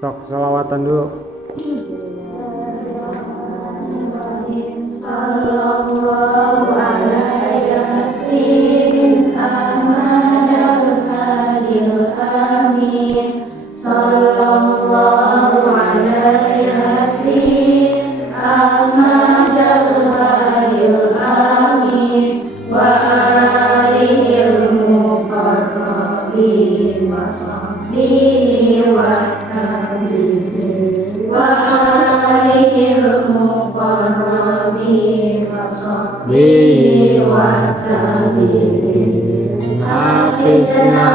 Sok selawatan dulu. Sallallahu alaihi yasin amadal hadil amin. Sallallahu alaihi yasin amadal hadil amin. Wa alihil muqarrabin wa sahbihi wa tabi'in wa alihil muqarrabin wa sahbihi wa tabi'in. Hafizna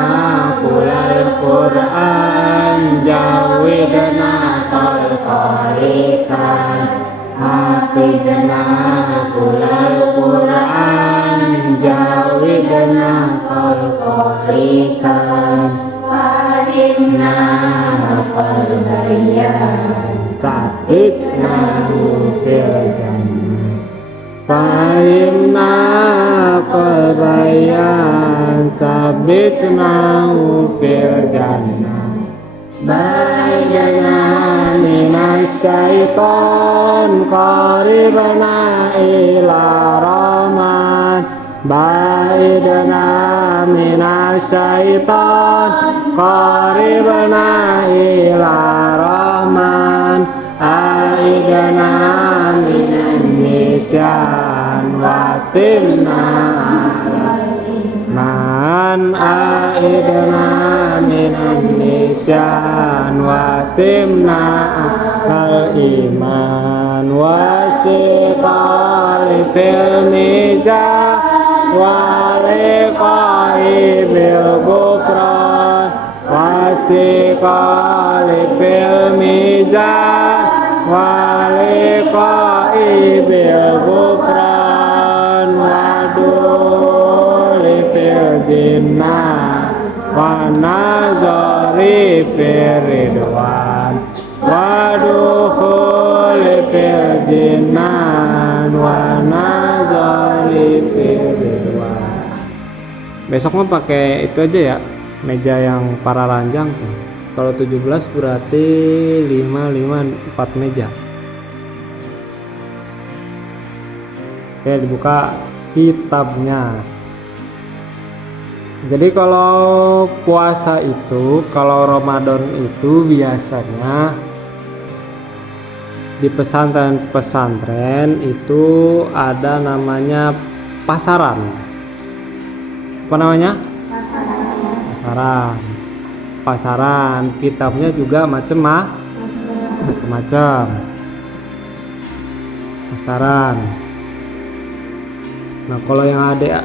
kulal Qur'an jawidna qalqalisan. Hafizna kulal Qur'an jawidna qalqalisan. Fahimna qalbayan Sabitna fil jannah. Fahimna qalbayan sabitna fil jannah. Ba'idna minas syaitan qaribna ila rahman. Ba'idna minas syaitan qaribna ila rahman. Aidna minan nisyan watimna man. Aidna minan nisyan watimna al iman wasiqal fil mizan waliqai bil ghufran. Wasiqal fil mizan waliqai bil ghufran. Waduli fil jinnah wa nazari fil ridwan. Wadukhuli fil jinnah wa nazari fil ridwan. Besok mah pakai itu aja ya, meja yang para ranjang tuh. Kalau 17 berarti 4 meja. Oke, dibuka kitabnya. Jadi kalau puasa itu, kalau Ramadan itu biasanya di pesantren-pesantren itu ada namanya pasaran. Apa namanya? Pasaran. Kitabnya juga macam-macam. Pasaran. Nah, kalau yang adik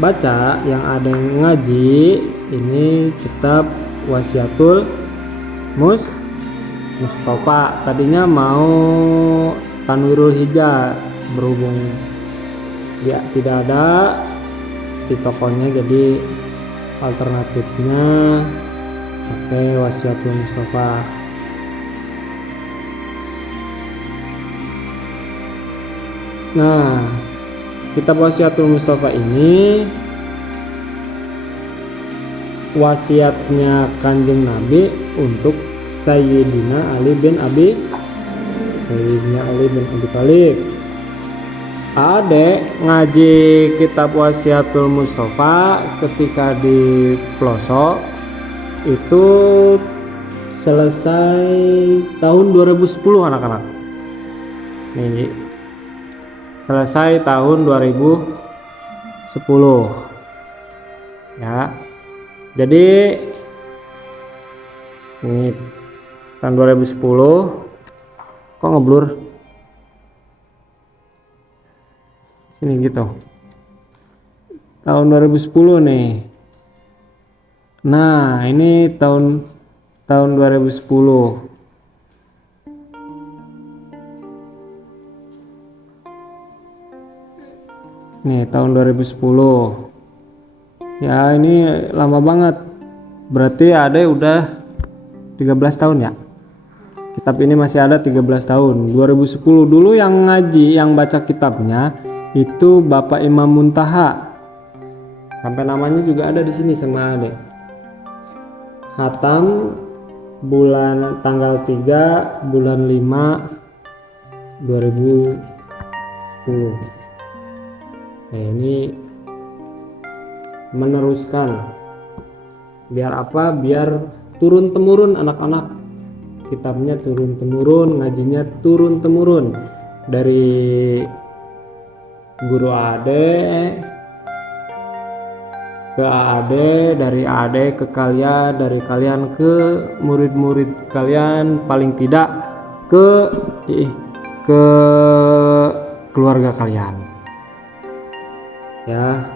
baca, yang ada yang ngaji, ini kitab Wasiatul Mustafa. Tadinya mau Tanwirul Hija, berhubung dia tidak ada di tokonya, jadi alternatifnya pakai Wasiatul Mustafa. Nah, kitab Wasiatul Mustafa ini wasiatnya Kanjeng Nabi untuk Sayyidina Ali bin Abi Thalib. Adek ngaji kitab Wasiatul Mustafa ketika di pelosok itu selesai tahun 2010 anak-anak. Nih, selesai tahun 2010 ya. Jadi ini tahun 2010 kok ngeblur sini gitu, tahun 2010 nih. Nah, ini tahun 2010. Nih, tahun 2010. Ya, ini lama banget. Berarti ada udah 13 tahun ya. Kitab ini masih ada 13 tahun. 2010 dulu yang ngaji, yang baca kitabnya itu Bapak Imam Muntaha. Sampai namanya juga ada di sini sama Ade. Hatam bulan tanggal 3 bulan 5 2010. Nah, ini meneruskan. Biar apa? Biar turun temurun anak-anak. Kitabnya turun temurun, ngajinya turun temurun dari guru Ade ke Ade, dari Ade ke kalian, dari kalian ke murid-murid kalian, paling tidak ke keluarga kalian. Ya.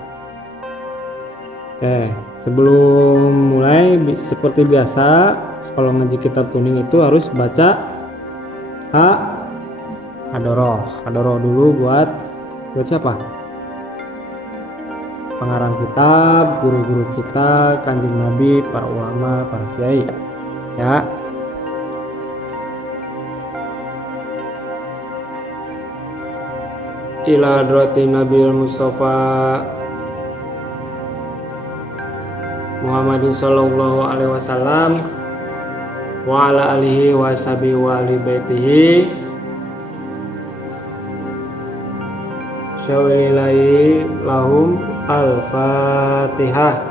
Oke, sebelum mulai seperti biasa, kalau ngaji kitab kuning itu harus baca hadoroh dulu buat siapa? Pengarang kitab, guru-guru kita, kanjeng Nabi, para ulama, para kiai. Ya. Ila hadrati Nabil Mustafa Muhammadin sallallahu alaihi wasallam wa ala alihi wa sahbihi wa ali baitihi syawililai lahum al-fatihah.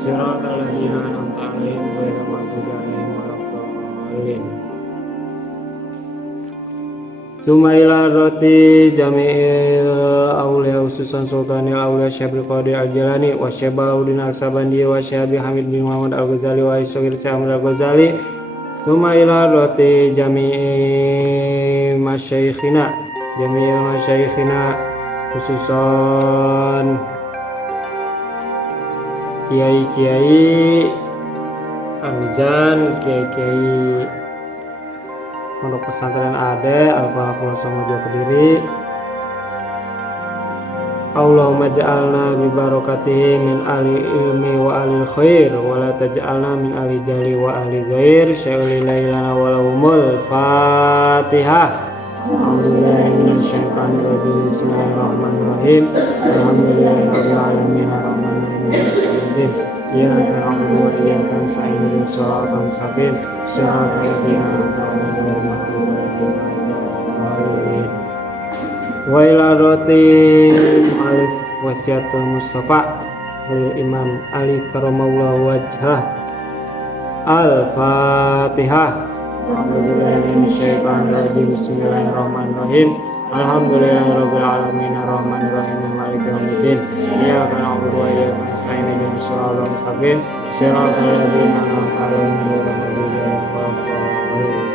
Siratal ladzina an'amta 'alaihim ghairil maghdubi 'alaihim waladdallin. Sumaila roti jami'il aulia ususan sultanil aulia Syekh Qadir Al-Jilani wa Syekh Baudin Al-Sabandi wa Syekh Hamid bin Muhammad Al-Ghazali wa Syekh Ahmad Al-Ghazali. Sumaila roti jami'i masyayikhina khususan kiai-kiai Amizan, kiai-kiai Pondok Pesantren Ade Al-Falaq Songojo Kediri. Allahumma ja'alna bi barakatihi min ahli ilmi wa ahli khair wa la taj'alna min ahli jahli wa ahli ghair. Syai'ulillah lana wa lahumul Fatihah. A'udzubillahi minasyaitonir rajim. Bismillahirrahmanirrahim. Alhamdulillahirabbil alamin arrahmanirrahim. Iyyaka na'budu wa iyyaka nasta'in ihdinas siratal mustaqim siratal ladzina an'amta 'alaihim. Wa ila roti alif wasiatul Mustafa lil Imam Ali karamallahu wajhah. Al-Fatihah. A'udzubillahi minasyaitonir rajim. Bismillahirrahmanirrahim. Alhamdulillahirabbil alamin arrahmanirrahim maliki yaumiddin. Iyyaka na'budu wa iyyaka nasta'in ihdinas siratal mustaqim siratal ladzina an'amta 'alaihim ghairil maghdubi 'alaihim waladdallin.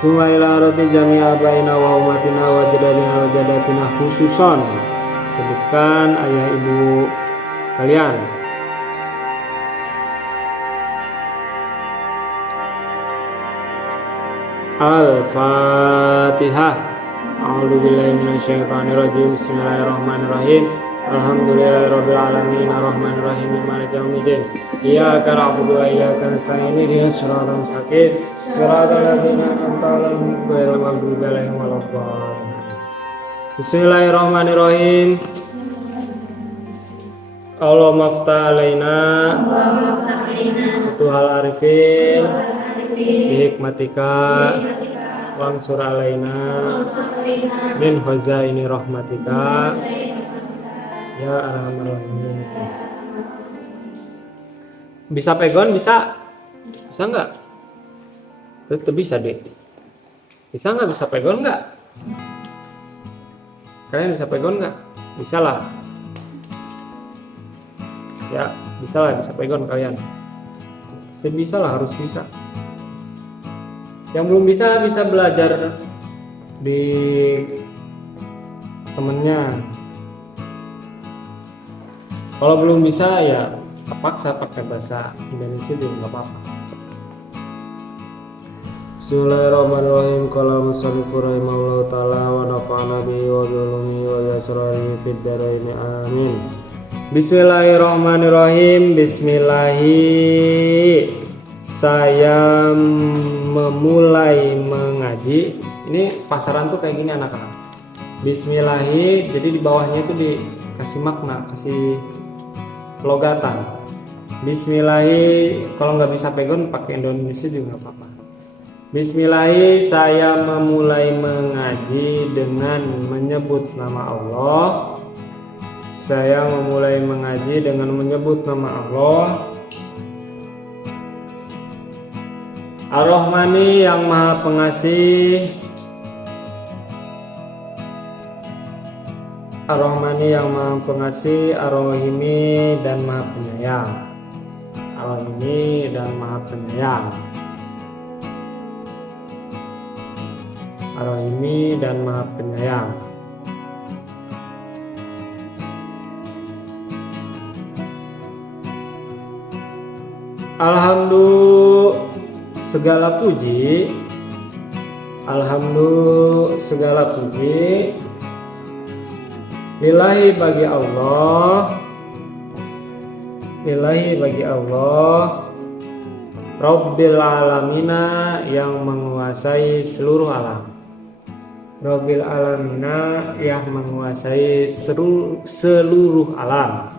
Sumaila roti jami'a baina wa umatina wa jadadina wa jadatina khususan sebutkan ayah ibu kalian. Al-Fatihah. A'udzubillahi minasyaitonir rajim. Bismillahirrahmanirrahim. Alhamdulillahirabbil alamin arrahmanirrahim maliki yaumiddin. Iyyaka na'budu wa iyyaka nasta'in ihdinas siratal mustaqim siratal ladzina an'amta 'alaihim ghairil maghdubi 'alaihim waladdallin. Bismillahirrahmanirrahim. Allahumma aftah alaina futuhal arifin bihikmatika wansur alaina min khazaini rahmatika ya arhamar rahimin. Bisa pegon? Bisa nggak? Tetap bisa deh. Bisa nggak? Bisa pegon nggak? Kalian bisa pegon nggak? Bisa lah. Ya bisa lah, bisa pegon kalian. Bisa lah, harus bisa. Yang belum bisa belajar di temennya. Kalau belum bisa ya terpaksa pakai bahasa Indonesia juga nggak apa-apa. Bismillahirrahmanirrahim. Qala musannifu rahimahullahu ta'ala wa nafa'ana bihi wa bi ulumihi wa yasrarihi fid dharain amin. Bismillahirrahmanirrahim. saya memulai mengaji. Ini pasaran tuh kayak gini anak-anak. Bismillahi, jadi di bawahnya itu dikasih makna, kasih logatan. Bismillahi, kalau nggak bisa pegon pakai Indonesia juga nggak apa-apa. Bismillahi, saya memulai mengaji dengan menyebut nama Allah. Saya memulai mengaji dengan menyebut nama Allah. Ar-Rahmani yang Maha Pengasih. Ar-Rahmani yang Maha Pengasih, Ar-Rahimi dan Maha Penyayang. Ar-Rahimi dan Maha Penyayang. Ar-Rahimi dan Maha Penyayang. Alhamdulillah segala puji. Alhamdulillah segala puji. Lillahi bagi Allah. Lillahi bagi Allah. Rabbil alamina yang menguasai seluruh alam. Rabbil alamina yang menguasai seluruh alam.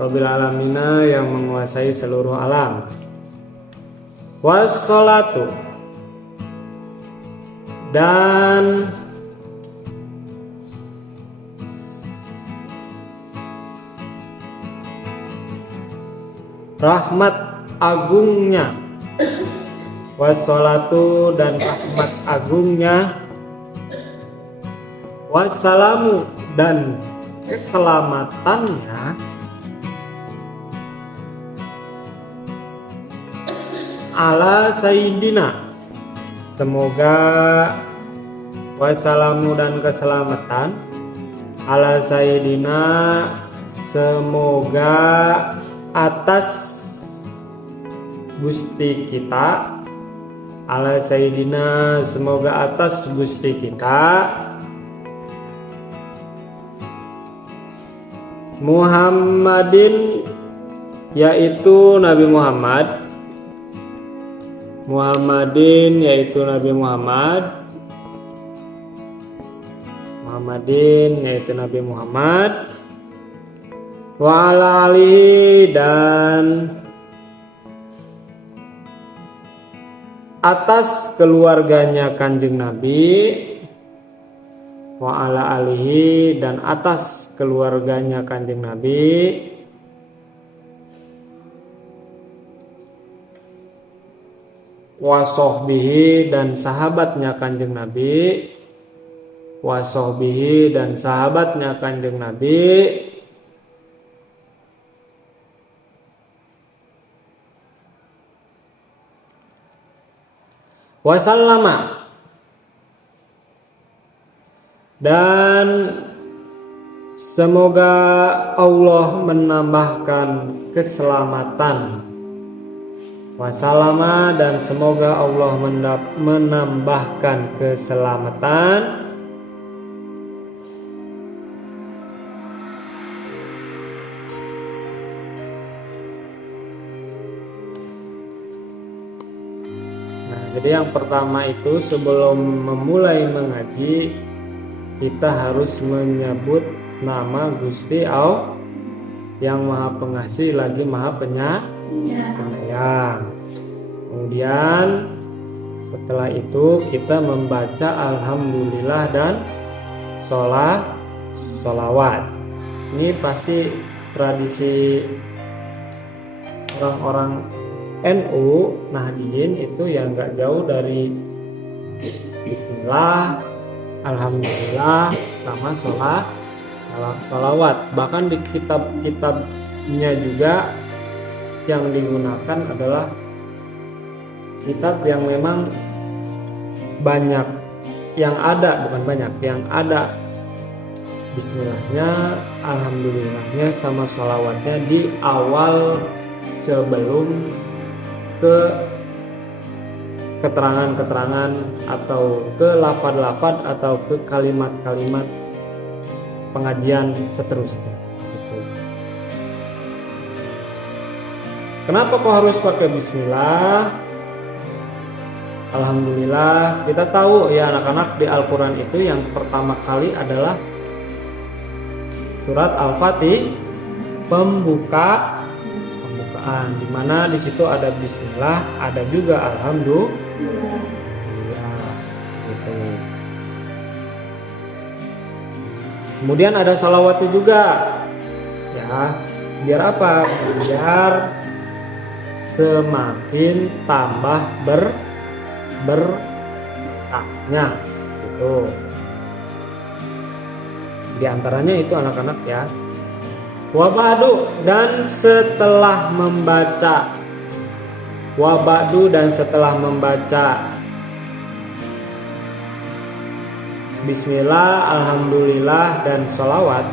Rabbil alamina yang menguasai seluruh alam. Wassalatu dan rahmat agungnya. Wassalatu dan rahmat agungnya. Wassalamu dan keselamatannya. Ala Sayyidina, semoga wassalamu dan keselamatan. Ala Sayyidina, semoga atas Gusti kita. Ala Sayyidina, semoga atas Gusti kita. Muhammadin, yaitu Nabi Muhammad. Muhammadin, yaitu Nabi Muhammad. Muhammadin, yaitu Nabi Muhammad. Wa ala alihi dan atas keluarganya Kanjeng Nabi. Wa ala alihi dan atas keluarganya Kanjeng Nabi. Wasohbihi dan sahabatnya Kanjeng Nabi. Wasohbihi dan sahabatnya Kanjeng Nabi. Wasallama dan semoga Allah menambahkan keselamatan. Wassalama dan semoga Allah menambahkan keselamatan. Nah, jadi yang pertama itu sebelum memulai mengaji kita harus menyebut nama Gusti Allah yang Maha Pengasih lagi Maha Penyayang. Kemudian setelah itu kita membaca alhamdulillah dan sholawat. Ini pasti tradisi orang-orang NU Nahdien itu yang gak jauh dari bismillah, alhamdulillah sama sholawat. Bahkan di kitab-kitabnya juga yang digunakan adalah kitab yang memang banyak yang ada, bukan banyak, yang ada bismillahnya, alhamdulillahnya sama sholawatnya di awal sebelum ke keterangan-keterangan atau ke lafad-lafad atau ke kalimat-kalimat pengajian seterusnya. Kenapa kok harus pakai bismillah? Alhamdulillah, kita tahu ya anak-anak, di Al-Quran itu yang pertama kali adalah surat Al-Fatih, pembukaan, dimana di situ ada bismillah, ada juga alhamdulillah, gitu. Kemudian ada sholawatnya juga, ya, biar apa? Biar semakin tambah berkahnya, gitu. Di antaranya itu anak-anak ya. Wabadu dan setelah membaca. Wabadu dan setelah membaca bismillah, alhamdulillah dan sholawat.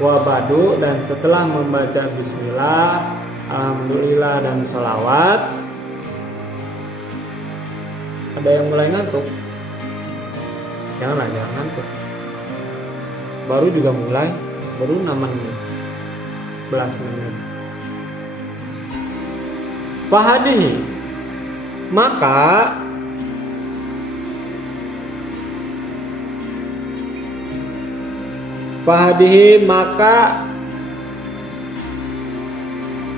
Wabadu dan setelah membaca bismillah, alhamdulillah dan sholawat. Ada yang mulai ngantuk? Jangan ngantuk. Baru juga mulai, baru 6 menit, 11 menit. Fahadihi, maka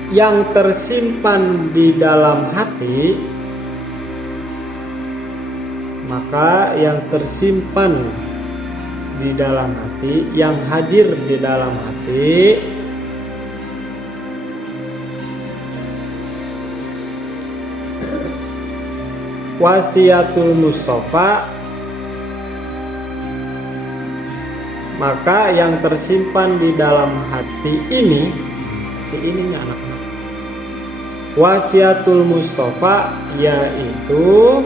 yang tersimpan di dalam hati, yang hadir di dalam hati, wasiatul Mustafa, maka yang tersimpan di dalam hati ini, ininya anak-anak, wasiatul Mustafa, yaitu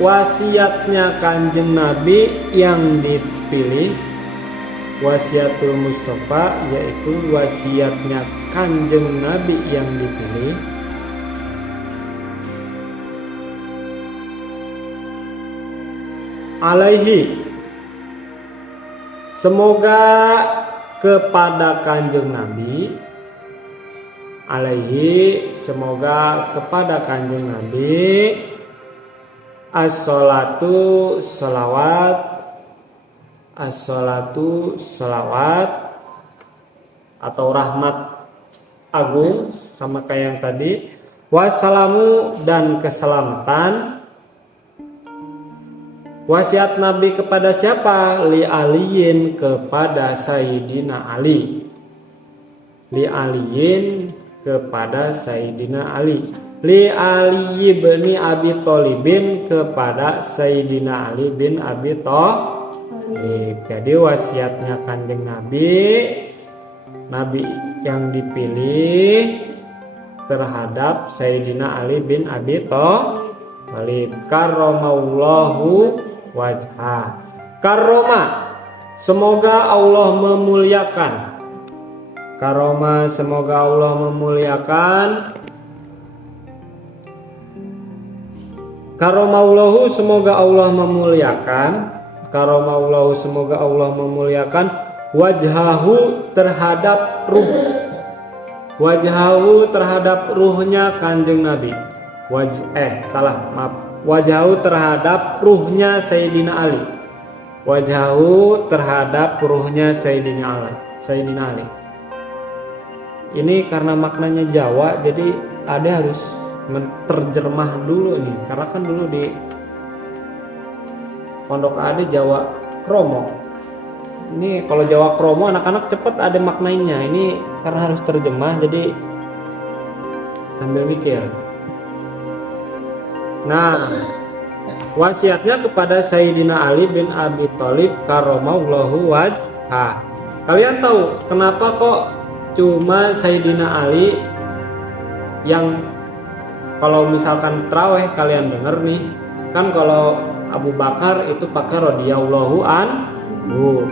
wasiatnya Kanjeng Nabi yang dipilih. Wasiatul Mustafa yaitu wasiatnya Kanjeng Nabi yang dipilih. Alaihi, semoga kepada Kanjeng Nabi. Alaihi, semoga kepada Kanjeng Nabi. As-sholatu sholawat, as-sholatu sholawat atau rahmat agung, sama kayak yang tadi. Wassalamu dan keselamatan. Wasiat Nabi kepada siapa? Li aliyin, kepada Sayyidina Ali. Li aliyin, kepada Sayyidina Ali. Li Ali bin Abi Thalibin, kepada Sayyidina Ali bin Abi Thalib. Jadi wasiatnya Kanjeng Nabi, Nabi yang dipilih terhadap Sayyidina Ali bin Abi Thalib. Karramallahu wajhah. Karroma, semoga Allah memuliakan. Karoma, semoga Allah memuliakan. Karomallahu, semoga Allah memuliakan. Karomallahu, semoga Allah memuliakan. Wajhahu, terhadap ruh. Wajhahu, terhadap ruhnya Kanjeng Nabi. Wajhahu, terhadap ruhnya Sayyidina Ali. Wajhahu, terhadap ruhnya Sayyidina Ali. Ini karena maknanya Jawa, jadi ada harus terjemah dulu nih, karena kan dulu di Pondok Ade Jawa Kromo. Ini kalau Jawa Kromo anak-anak cepet ada maknanya. Ini karena harus terjemah, jadi sambil mikir. Nah, wasiatnya kepada Sayyidina Ali bin Abi Thalib karramallahu wajhah. Kalian tahu kenapa kok cuma Sayyidina Ali yang, kalau misalkan traweh kalian denger nih, kan kalau Abu Bakar itu pakai radhiyallahu anhu,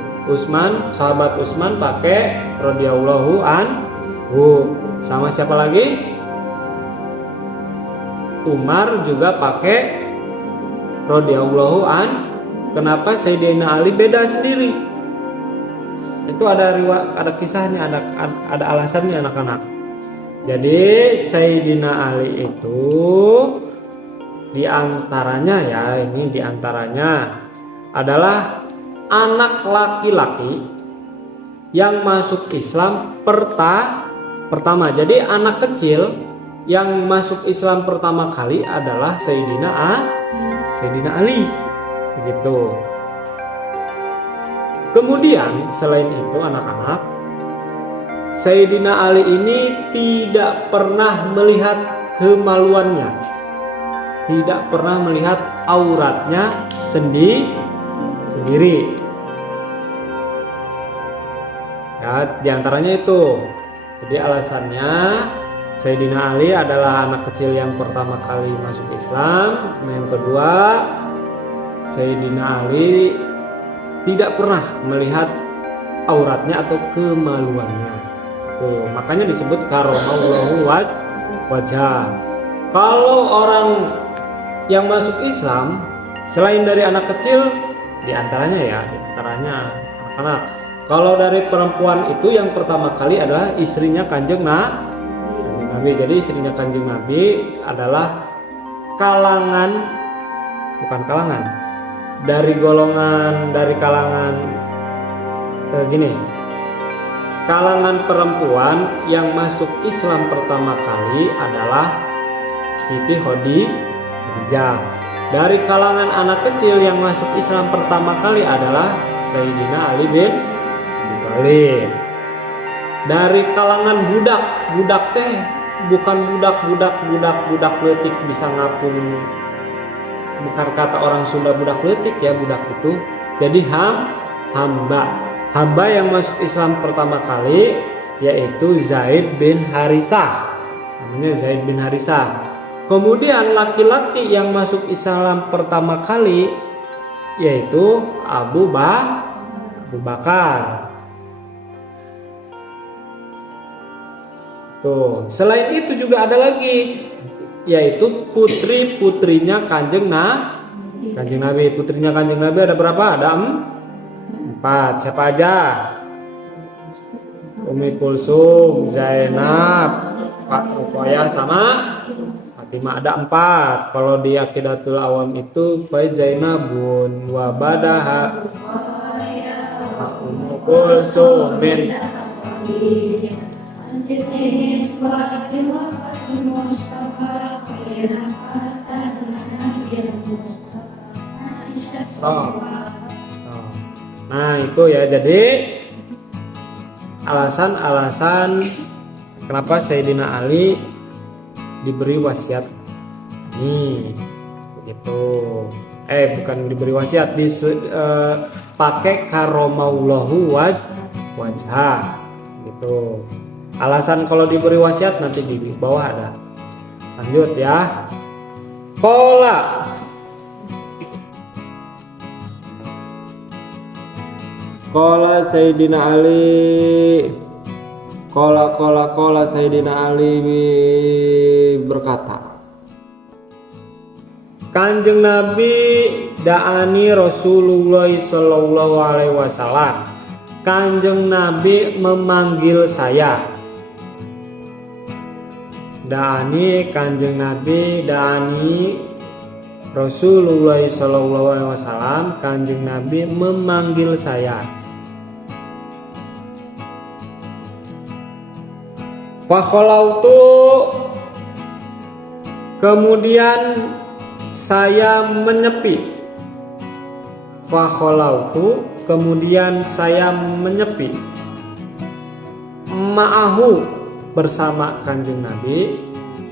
sahabat Utsman pakai radhiyallahu anhu, sama siapa lagi? Umar juga pakai radhiyallahu anhu. kenapa Sayyidina Ali beda sendiri. Itu ada kisahnya, ada alasannya anak-anak. Jadi Sayyidina Ali itu diantaranya adalah anak laki-laki yang masuk Islam pertama. Jadi anak kecil yang masuk Islam pertama kali adalah Sayyidina Ali, begitu. Kemudian selain itu anak-anak, Sayyidina Ali ini tidak pernah melihat kemaluannya, tidak pernah melihat auratnya sendiri. Ya, diantaranya itu. Jadi alasannya Sayyidina Ali adalah anak kecil yang pertama kali masuk Islam. Yang kedua, Sayyidina Ali tidak pernah melihat auratnya atau kemaluannya. Tuh, makanya disebut karomallahu wajah. Kalau orang yang masuk Islam selain dari anak kecil, diantaranya anak-anak. Kalau dari perempuan itu yang pertama kali adalah istrinya Kanjeng Nabi. Jadi istrinya Kanjeng Nabi adalah kalangan perempuan yang masuk Islam pertama kali adalah Siti Khadijah. Dari kalangan anak kecil yang masuk Islam pertama kali adalah Sayyidina Ali bin Thalib. Dari kalangan budak teh bukan budak letik bisa ngapung, bukan kata orang Sunda budak letik ya, budak itu jadi hamba yang masuk Islam pertama kali yaitu Zaid bin Harisah, namanya Zaid bin Harisah. Kemudian laki-laki yang masuk Islam pertama kali yaitu Abu Bakar. Tuh, selain itu juga ada lagi yaitu putri-putrinya Kanjeng Nabi. Putrinya Kanjeng Nabi ada berapa? Ada 4. Siapa aja? Umi Kulsum, Zainab, Ruqayyah sama Fatimah, ada 4. Kalau di Aqidatul Awam itu fa Zainabun wa badaha Ummu Kulsum min Nah itu ya, jadi alasan kenapa Sayyidina Ali diberi wasiat nih begitu. Bukan diberi wasiat, pakai karomallahu wajah gitu. Alasan kalau diberi wasiat nanti di bawah ada. Lanjut ya. Qala Sayyidina Ali. Qala Sayyidina Ali berkata, Kanjeng Nabi da'ani Rasulullah sallallahu alaihi wasallam. Kanjeng Nabi memanggil saya. Da'ani Kanjeng Nabi, da'ani Rasulullah sallallahu alaihi wasallam. Kanjeng Nabi memanggil saya. Fakholautu, kemudian saya menyepi. Fakholautu, kemudian saya menyepi. Ma'ahu, bersama Kanjeng Nabi.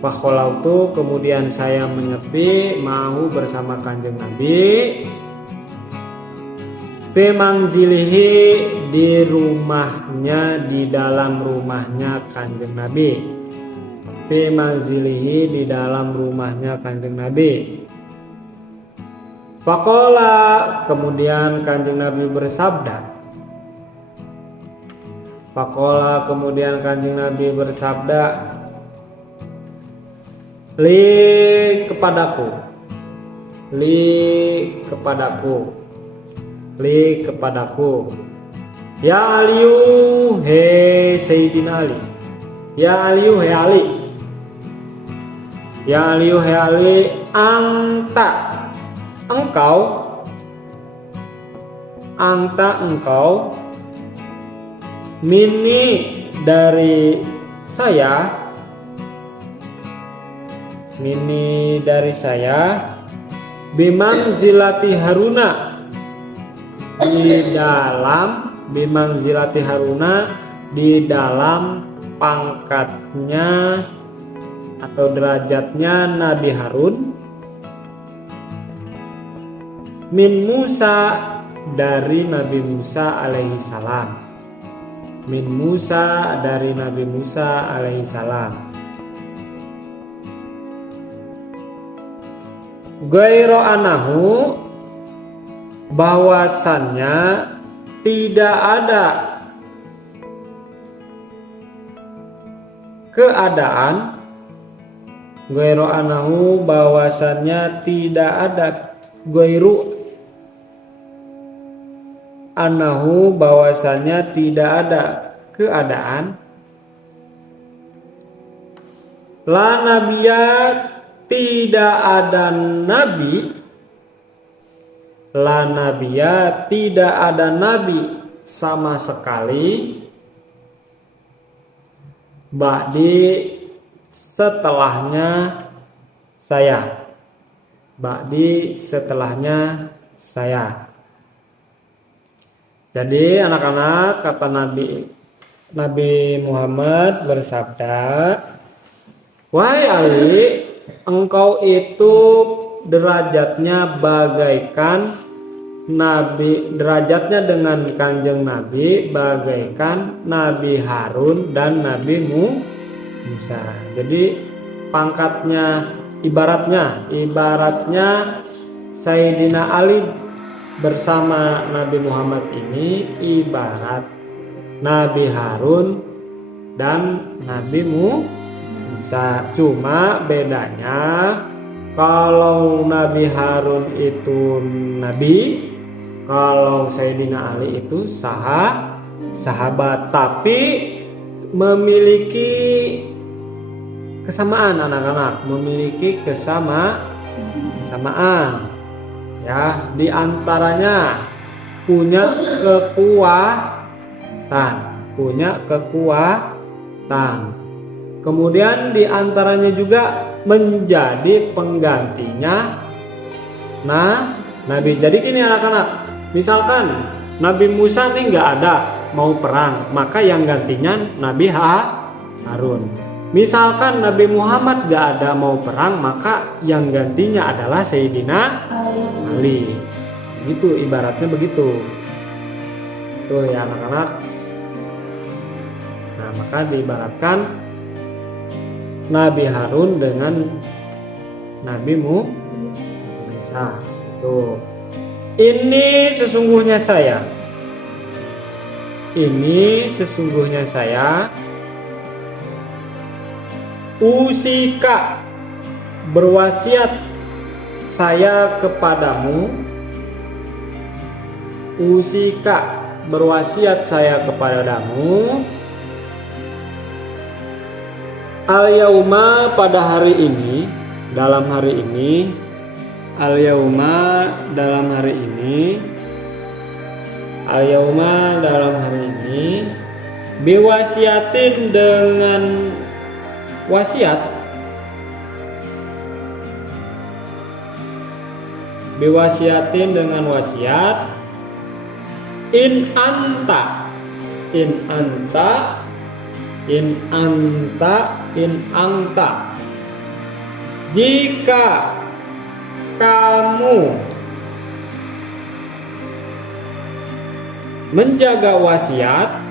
Fakholautu, kemudian saya menyepi. Ma'ahu, bersama Kanjeng Nabi. Fi manzilihi, di rumahnya, di dalam rumahnya Kanjeng Nabi. Fi manzilihi, di dalam rumahnya Kanjeng Nabi. Faqala, kemudian Kanjeng Nabi bersabda. Faqala, kemudian Kanjeng Nabi bersabda, li kepadaku, li kepadaku. Ya Aliyu, he Sayyidina Ali. Ya Aliyu, he Ali. Ya Aliyu, he Ali, anta, engkau, anta engkau, mini dari saya, mini dari saya, bimanzilati Haruna, di dalam bimanzilati Haruna, di dalam pangkatnya atau derajatnya Nabi Harun, min Musa, dari Nabi Musa alaihi salam, min Musa, dari Nabi Musa alaihi salam. Ghairu anahu, bahwasannya tidak ada keadaan, ghairu anahu, bahwasannya tidak ada, ghairu anahu, bahwasannya tidak ada keadaan, la nabiyat, tidak ada nabi, la nabiyat, tidak ada nabi sama sekali, ba'di, setelahnya saya, ba'di, setelahnya saya. Jadi anak-anak, kata Nabi Muhammad bersabda, wahai Ali, engkau itu derajatnya bagaikan Nabi, derajatnya dengan kanjeng Nabi bagaikan Nabi Harun dan Nabi Musa. Jadi pangkatnya, ibaratnya Sayyidina Ali bersama Nabi Muhammad ini ibarat Nabi Harun dan Nabi Musa. Cuma bedanya, kalau Nabi Harun itu nabi, kalau Sayyidina Ali itu sahabat, tapi memiliki kesamaan anak-anak, memiliki kesamaan. Ya, diantaranya punya kekuatan. Kemudian diantaranya juga menjadi penggantinya Nabi. Jadi gini anak-anak, misalkan Nabi Musa ini nggak ada mau perang, maka yang gantinya Nabi Harun. Misalkan Nabi Muhammad nggak ada mau perang, maka yang gantinya adalah Sayyidina Ali. Gitu, ibaratnya begitu. Tuh ya anak-anak. Nah, maka diibaratkan Nabi Harun dengan Nabi Musa. Tuh. Ini sesungguhnya saya usika, berwasiat saya kepadamu, usika, berwasiat saya kepadamu, al-yauma, pada hari ini, dalam hari ini, al-yauma, dalam hari ini, al-yauma, dalam hari ini, biwasiatin, dengan wasiat, biwasiatin, dengan wasiat, in anta, jika kamu menjaga wasiat,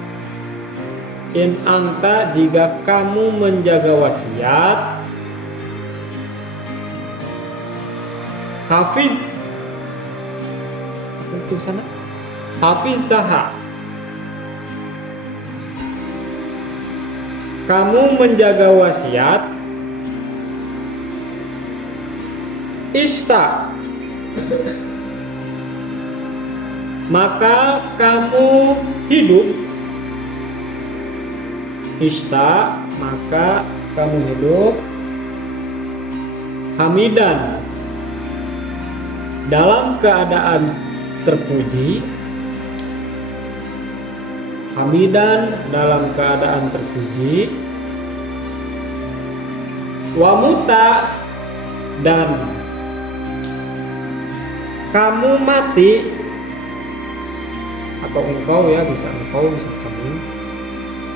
in anta, jika kamu menjaga wasiat, hafiz, itu sana, hafiztaha, kamu menjaga wasiat, maka kamu hidup. Ista, maka kamu hidup. Hamidan, dalam keadaan terpuji. Hamidan, dalam keadaan terpuji. Wamuta, dan kamu mati, atau engkau ya, bisa engkau, bisa kamu.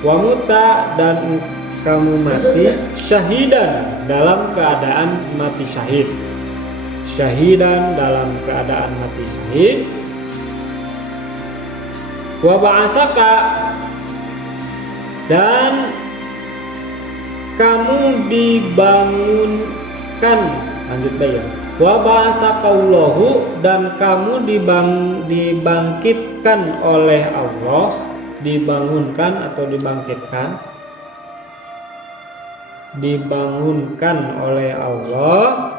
Wamuta, dan kamu mati. Syahidan, dalam keadaan mati syahid. Syahidan, dalam keadaan mati syahid. Wa ba'asaka, dan kamu dibangunkan. Lanjut bayar. Wa ba'asakaulahu, dan kamu dibangkitkan oleh Allah. Dibangunkan atau dibangkitkan. Dibangunkan oleh Allah.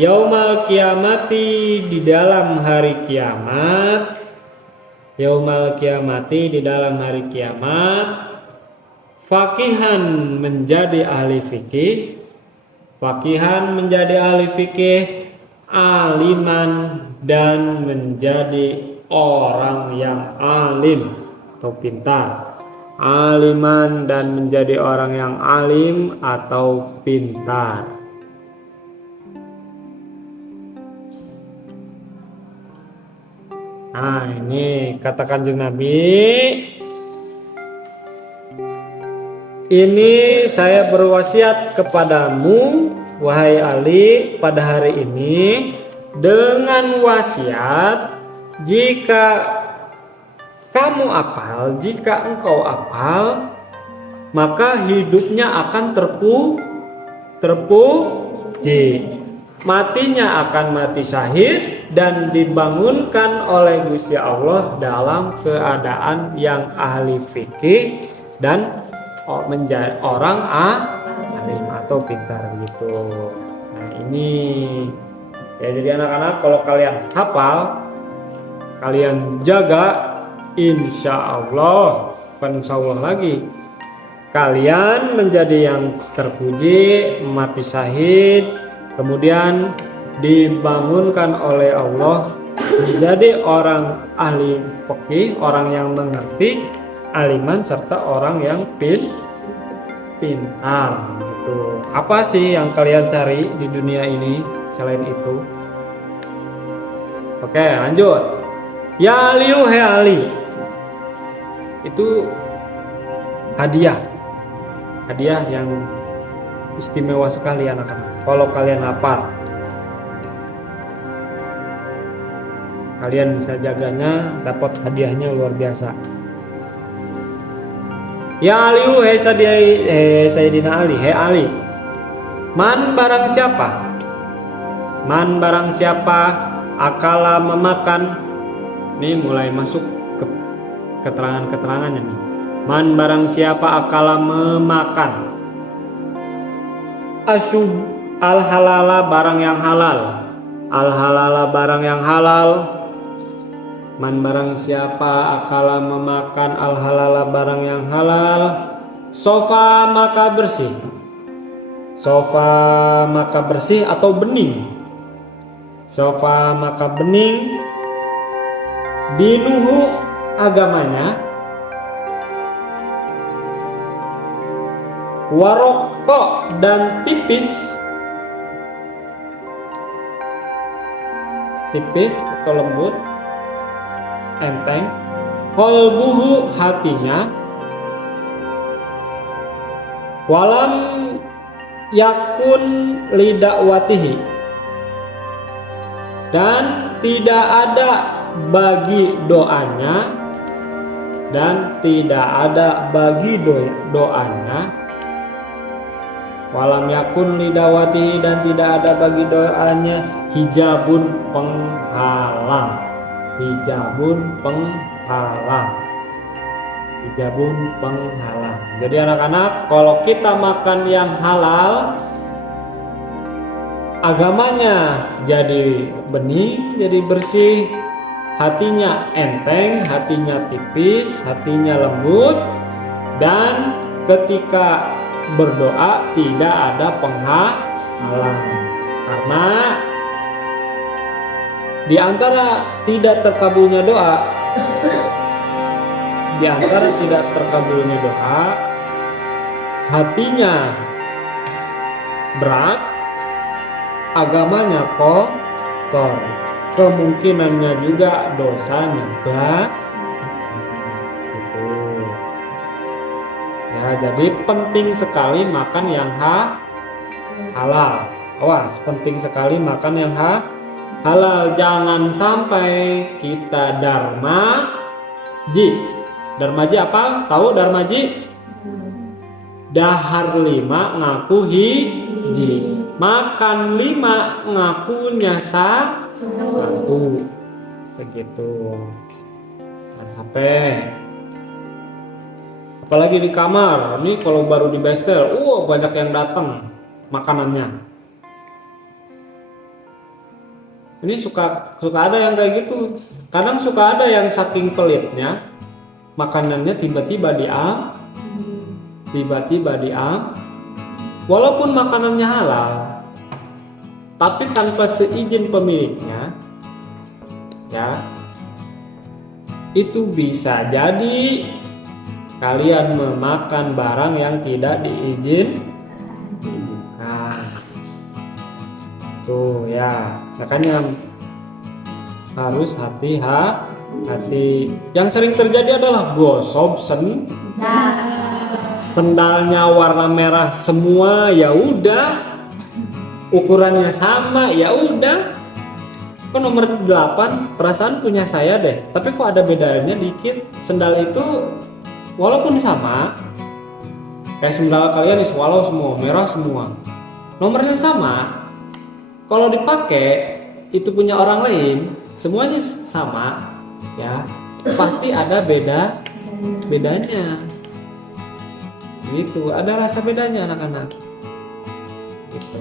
Yaumal kiamati, di dalam hari kiamat. Yaumal kiamati, di dalam hari kiamat. Faqihan, menjadi ahli fikih. Faqihan, menjadi ahli fikih. Aliman, dan menjadi orang yang alim atau pintar. Aliman, dan menjadi orang yang alim atau pintar. Nah, ini kata Kanjeng Nabi. Ini saya berwasiat kepadamu, wahai Ali, pada hari ini dengan wasiat, jika kamu apal, jika engkau apal, maka hidupnya akan terpuji, matinya akan mati syahid, dan dibangunkan oleh Gusti Allah dalam keadaan yang ahli fikih dan menjadi orang alim atau pintar gitu. Nah ini ya, jadi anak-anak kalau kalian hafal, kalian jaga, insya Allah, bukan insya Allah lagi, kalian menjadi yang terpuji, mati syahid, kemudian dibangunkan oleh Allah menjadi orang ahli fikih, orang yang mengerti, aliman, serta orang yang pintar gitu. Apa sih yang kalian cari di dunia ini selain itu? Oke, lanjut. Ya Aliu, he Ali, itu hadiah yang istimewa sekali anak-anak. Kalau kalian hafal, kalian bisa jaganya, dapat hadiahnya luar biasa. Ya Aliu, he Sayyidina Ali, he Ali, man barang siapa akala memakan. Ini mulai masuk ke keterangannya nih. Man barang siapa akala memakan. Asyub al halala, barang yang halal. Al halala, barang yang halal. Man barang siapa akala memakan al halala, barang yang halal. Sofa, maka bersih. Sofa, maka bersih atau bening. Sofa, maka bening. Dinuhu, agamanya. Warokok, dan tipis. Tipis atau lembut, enteng. Qalbuhu, hatinya. Walam yakun lidakwatihi, dan tidak ada bagi doanya, dan tidak ada bagi doanya. Walam yakun lidawatihi, dan tidak ada bagi doanya. Hijabun, penghalang. Hijabun, penghalang. Hijabun, penghalang. Jadi anak-anak, kalau kita makan yang halal, agamanya jadi bening, jadi bersih, hatinya enteng, hatinya tipis, hatinya lembut, dan ketika berdoa tidak ada penghalang. Karena di antara tidak terkabulnya doa, hatinya berat, agamanya kotor, kemungkinannya juga dosanya banyak. Gitu. Ya, jadi penting sekali makan yang halal. Awas, penting sekali makan yang halal. Jangan sampai kita darmaji. Darmaji apa? Tahu darmaji? Dahar 5 ngaku hiji, makan 5 ngakunya 1. Begitu. Jangan sampai. Apalagi di kamar. Ini kalau baru di bestel, banyak yang datang makanannya. Ini suka ada yang kayak gitu. Kadang suka ada yang saking pelitnya makanannya tiba-tiba diam. Walaupun makanannya halal, tapi tanpa seizin pemiliknya, ya, itu bisa jadi kalian memakan barang yang tidak diizinkan. Tuh ya, makanya harus hati-hati. Yang sering terjadi adalah gosok sendalnya warna merah semua, ya udah, ukurannya sama, ya udah. Kok nomor 8 perasaan punya saya deh, tapi kok ada bedanya dikit. Sendal itu walaupun sama, kayak sendal kalian nih, walau semua merah semua, nomornya sama, kalau dipakai itu punya orang lain, semuanya sama, ya pasti ada bedanya. Gitu, ada rasa bedanya anak-anak. Gitu.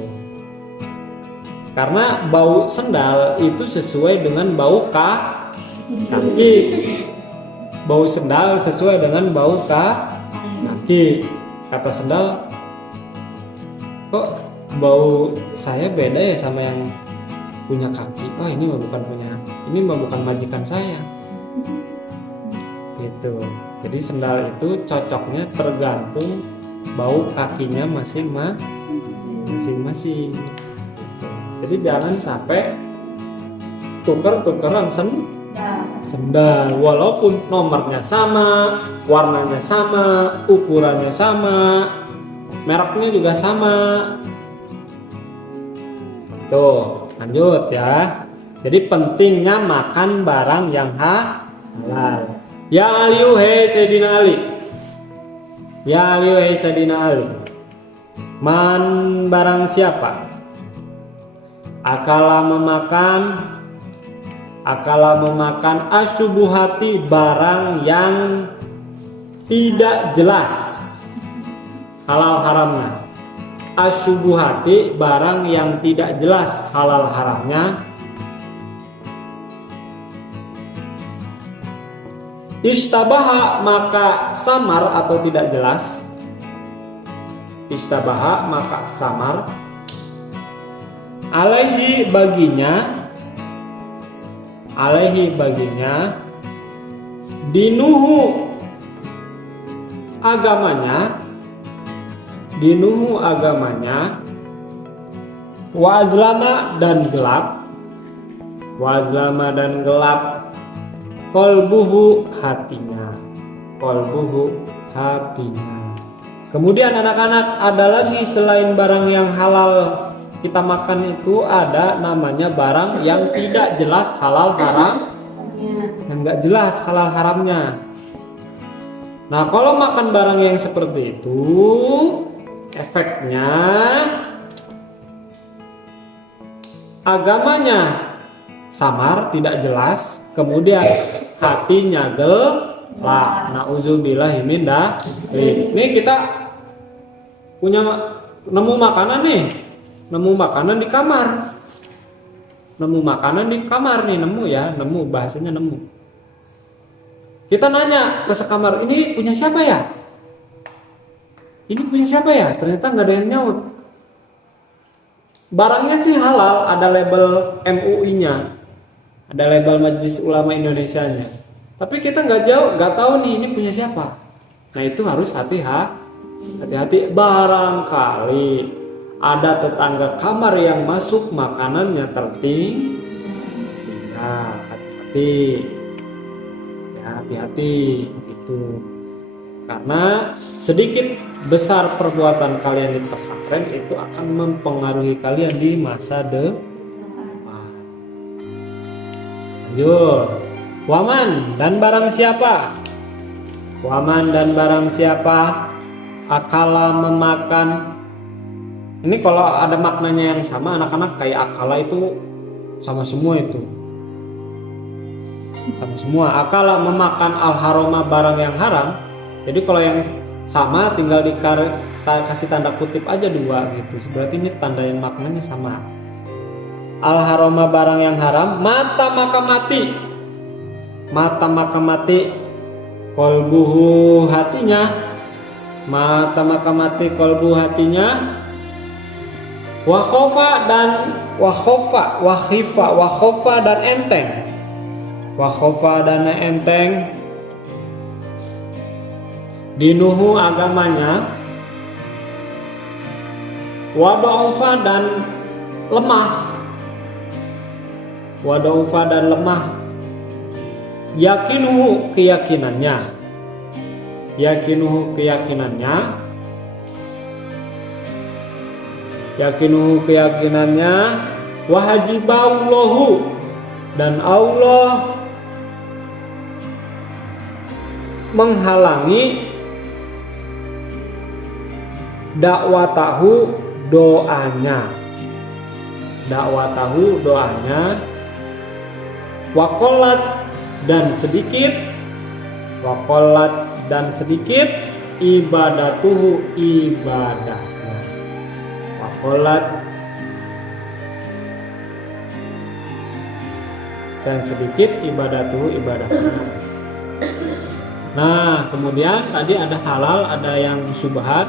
Karena bau sendal itu sesuai dengan bau kaki. Bau sendal sesuai dengan bau kaki. Kata sendal, kok bau saya beda ya sama yang punya kaki. Wah, ini mah bukan majikan saya. Gitu. Jadi sendal itu cocoknya tergantung bau kakinya masing-masing. Jadi jangan sampai tuker-tukeran sendal walaupun nomornya sama, warnanya sama, ukurannya sama, mereknya juga sama. Tuh, lanjut ya. Jadi pentingnya makan barang yang halal. Ya aliu hei Sayyidina Ali. Ya aliu hei Sayyidina Ali. Man barang siapa akala memakan asyubuhati, barang yang tidak jelas halal haramnya. Asyubuhati, barang yang tidak jelas halal haramnya. Istabaha, maka samar atau tidak jelas. Istabaha, maka samar. Alaihi, baginya. Dinuhu, agamanya. Wa azlama, dan gelap. Kolbuhu, hatinya. Kemudian anak-anak, ada lagi selain barang yang halal kita makan itu, ada namanya barang yang tidak jelas halal haram, yang nggak jelas halal haramnya. Nah, kalau makan barang yang seperti itu, efeknya agamanya samar, tidak jelas, kemudian hatinya gelap. Nauzubillahi min dzalik. Nih kita punya nemu makanan di kamar. nemu makanan di kamar nih, nemu bahasanya nemu. Kita nanya ke sekamar, ini punya siapa ya? Ini punya siapa ya? Ternyata nggak ada yang nyaut. Barangnya sih halal, ada label MUI-nya, ada label Majelis Ulama Indonesia-nya. Tapi kita nggak tahu nih ini punya siapa. Nah itu harus hati-hati. Barangkali ada tetangga kamar yang masuk makanannya terting. Ya hati-hati gitu. Karena sedikit besar perbuatan kalian di pesantren itu akan mempengaruhi kalian di masa depan. Lanjut. Waman dan barang siapa akala memakan. Ini kalau ada maknanya yang sama, anak-anak kayak akala itu sama semua itu. Sama semua. Akala memakan al-haroma barang yang haram. Jadi kalau yang sama tinggal kasih tanda kutip aja 2 gitu. Berarti ini tanda yang maknanya sama. Al-haroma barang yang haram, mata maka mati. Kolbuhu hatinya. Mata maka mati kolbu hatinya. Wakhofa dan enteng. Dinuhu agamanya. Wadaufa dan lemah. Yakinuhu keyakinannya. Wahajibaulahu dan Allah menghalangi dakwatahu doanya. Wakolat dan sedikit ibadatuhu ibadahnya. Wakolat dan sedikit ibadatuhu ibadahnya. Nah, kemudian tadi ada halal, ada yang syubhat,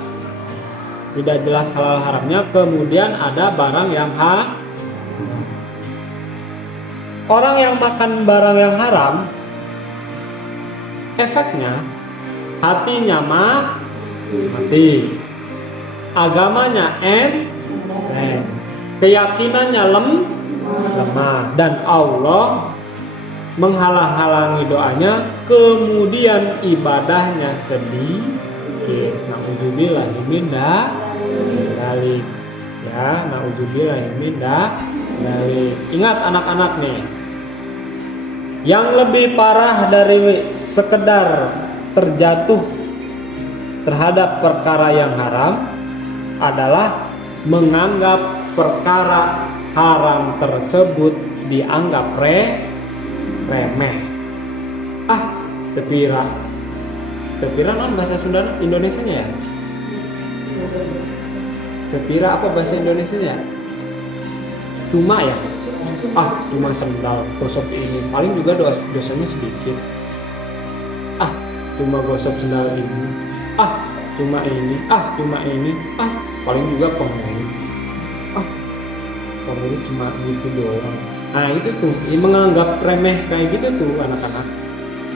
tidak jelas halal haramnya. Kemudian ada barang yang orang yang makan barang yang haram, efeknya hatinya mati, agamanya keyakinannya lemah, dan Allah menghalang-halangi doanya, kemudian ibadahnya sedikit. Nauzubillahi min dzalik. Ya, nauzubillahi min dzalik. Ingat anak-anak nih, yang lebih parah dari sekedar terjatuh terhadap perkara yang haram adalah menganggap perkara haram tersebut dianggap remeh. Tepira non bahasa Sunda Indonesianya ya? Tepira apa bahasa Indonesianya? Cuma ya? Cuma sendal gosok ini, paling juga dosanya sedikit. Cuma gosok sendal ini. Cuma ini. Paling juga penghuni. Penghuni cuma gitu doang. Nah itu tuh, menganggap remeh kayak gitu tuh anak-anak,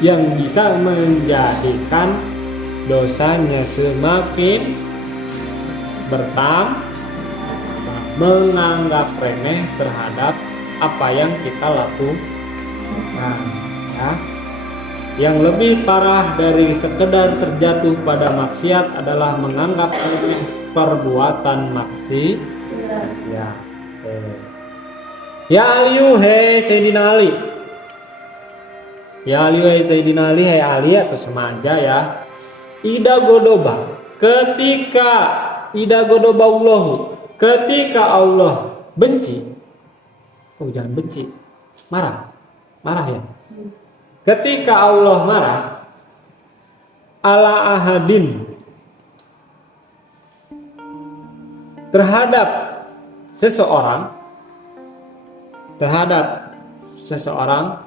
yang bisa menjadikan dosanya semakin bertambah, menganggap remeh terhadap apa yang kita lakukan. Ya. Yang lebih parah dari sekedar terjatuh pada maksiat adalah menganggap remeh perbuatan maksiat. Ya Aliyu, hei Sayyidina Ali. Ya Aliyu, hei Sayyidina Ali, hei Ali atau semaja ya. Ida godoba Allahu, ketika Allah benci. Jangan benci, marah ya. Ketika Allah marah ala ahadin terhadap seseorang, terhadap seseorang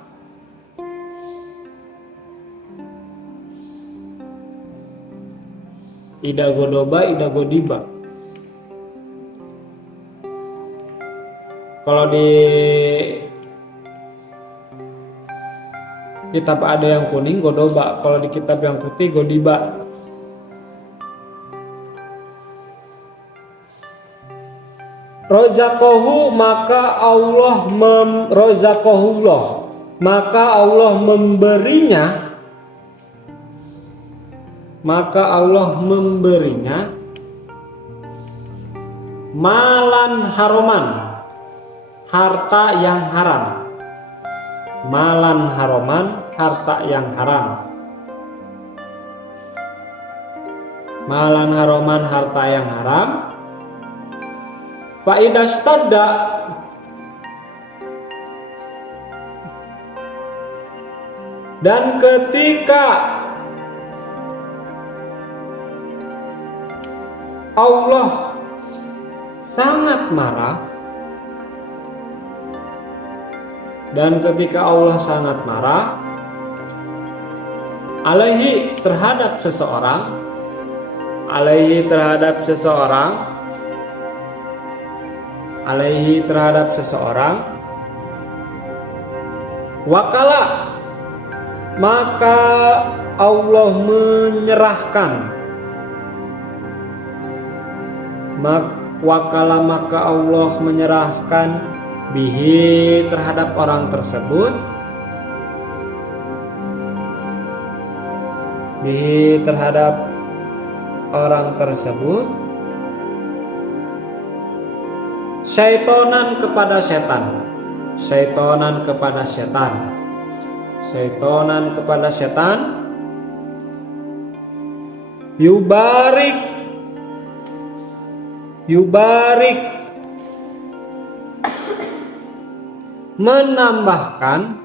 ida godoba, ida godiba. Kalau di kitab ada yang kuning godoba, kalau di kitab yang putih godiba. Rozaqahu maka Allah rozaqahullah maka Allah memberinya malan haroman, harta yang haram. Malan haroman, harta yang haram. Malan haroman, harta yang haram. Faidastadda dan ketika Allah sangat marah, alaihi terhadap seseorang, wakala maka Allah menyerahkan, bihi terhadap orang tersebut, syaitonan kepada setan, yubarik menambahkan,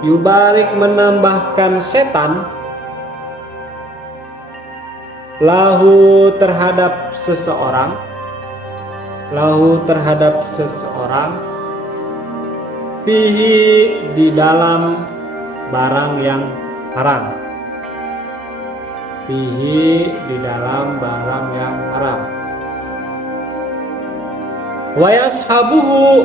yubarik menambahkan, setan lahu terhadap seseorang, fihi di dalam barang yang haram, wa yashabuhu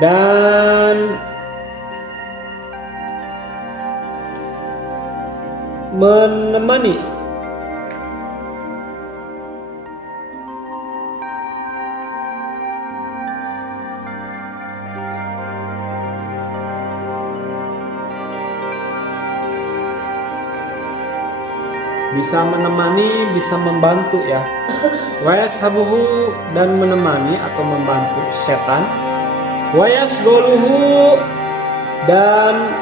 dan menemani, bisa menemani, bisa membantu ya. Wa yashabuhu dan menemani atau membantu setan, wa yasgoluhu dan